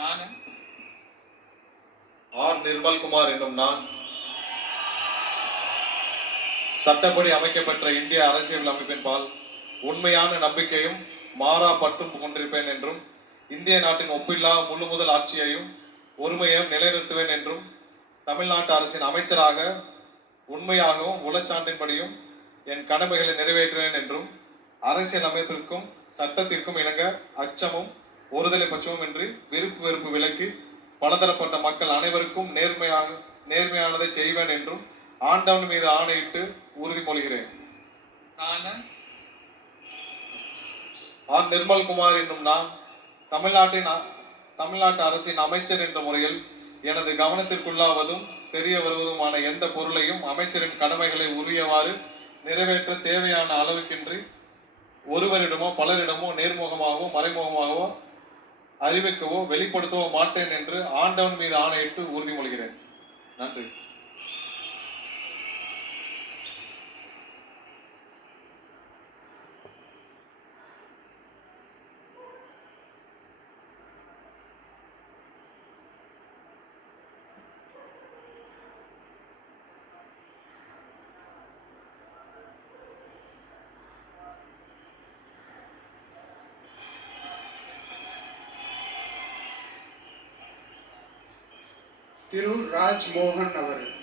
நான் ஆர் நிர்மல்குமார் என்னும் நான் சட்டப்படி அமைக்கப்பட்ட இந்திய அரசியல் அமைப்பின்பால் உண்மையான நம்பிக்கையும் மாறா பற்றும் கொண்டிருப்பேன் என்றும் இந்திய நாட்டின் ஒப்பில்லா முழு முதல் ஆட்சியையும் ஒருமையையும் நிலைநிறுத்துவேன் என்றும் தமிழ்நாட்டு அரசின் அமைச்சராக உண்மையாகவும் உளச்சான்றின்படியும் என் கடமைகளை நிறைவேற்றுவேன் என்றும் அரசியல் அமைப்பிற்கும் சட்டத்திற்கும் இணங்க அச்சமும் ஒருதலை பட்சமும் இன்றி விருப்பு வெறுப்பு விலக்கி பலதரப்பட்ட மக்கள் அனைவருக்கும் நேர்மையானதை செய்வேன் என்றும் ஆண்டவன் மீது ஆணையிட்டு உறுதிமொழிகிறேன். ஆர் நிர்மல்குமார் என்னும் நான் தமிழ்நாட்டு அரசின் அமைச்சர் என்ற முறையில் எனது கவனத்திற்குள்ளாவதும் தெரிய வருவதுமான எந்த பொருளையும் அமைச்சரின் கடமைகளை உரியவாறு நிறைவேற்ற தேவையான அளவுக்கின்றி ஒருவரிடமோ பலரிடமோ நேர்முகமாகவோ மறைமுகமாகவோ அறிவிக்கவோ வெளிப்படுத்தவோ மாட்டேன் என்று ஆண்டவன் மீது ஆணையிட்டு உறுதிமொழிகிறேன். நன்றி. திரு ராஜ்மோகன் அவர்கள்.